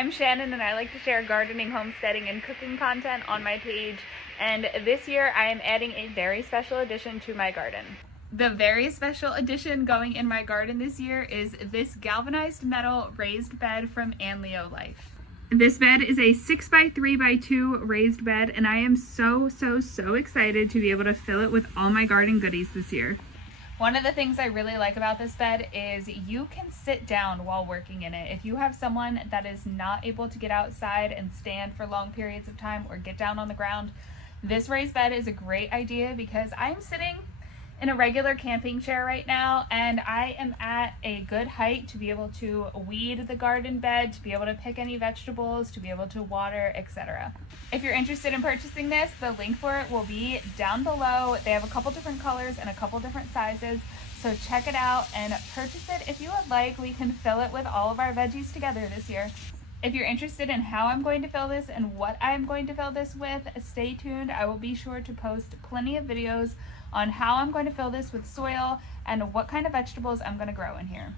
I'm Shannon and I like to share gardening, homesteading, and cooking content on my page. And this year I am adding a very special addition to my garden. The very special addition going in my garden this year is this galvanized metal raised bed from Anleolife. This bed is a 6x3x2 raised bed and I am so excited to be able to fill it with all my garden goodies this year. One of the things I really like about this bed is you can sit down while working in it. If you have someone that is not able to get outside and stand for long periods of time or get down on the ground, this raised bed is a great idea because I'm sitting in a regular camping chair right now and I am at a good height to be able to weed the garden bed, to be able to pick any vegetables, to be able to water, etc. If you're interested in purchasing this, the link for it will be down below. They have a couple different colors and a couple different sizes, so check it out and purchase it if you would like. We can fill it with all of our veggies together this year. If you're interested in how I'm going to fill this and what I'm going to fill this with, stay tuned. I will be sure to post plenty of videos on how I'm going to fill this with soil and what kind of vegetables I'm going to grow in here.